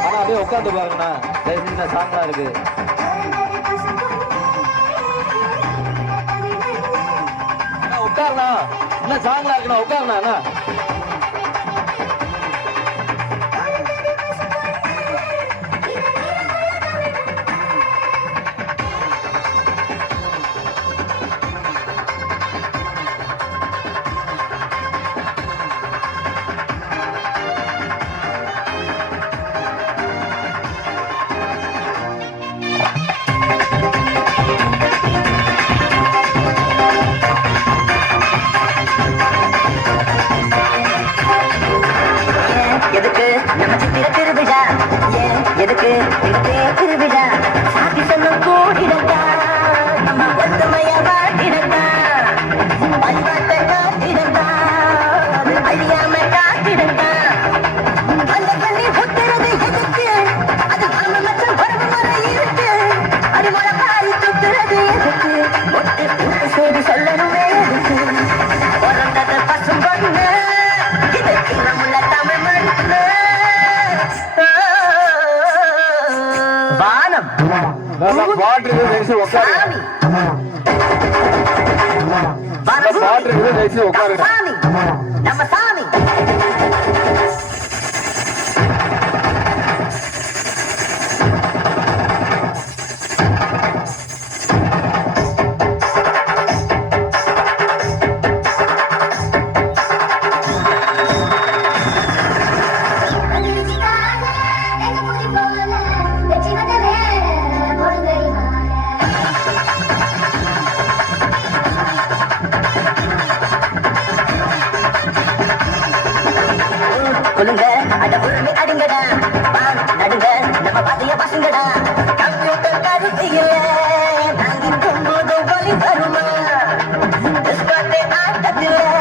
ஆனா அப்படியே உட்காந்து பாருங்கண்ணா தயவுசெய்து சாங்லாம் இருக்குது உட்காருண்ணா. இன்னும் சாங்லாம் இருக்குண்ணா? உட்காருண்ணா எதுக்கு? திருவிழா பானம் நம்ம சாமி. கொள்ளுங்க அட உரிமை அடுங்கடா. வாங்க நடுங்க. நம்ம பாதைய பசங்கடா. கம்ப்யூட்டர் கருத்து இல்ல நாங்க போது வழி வருமா ஆட்டத்தில்.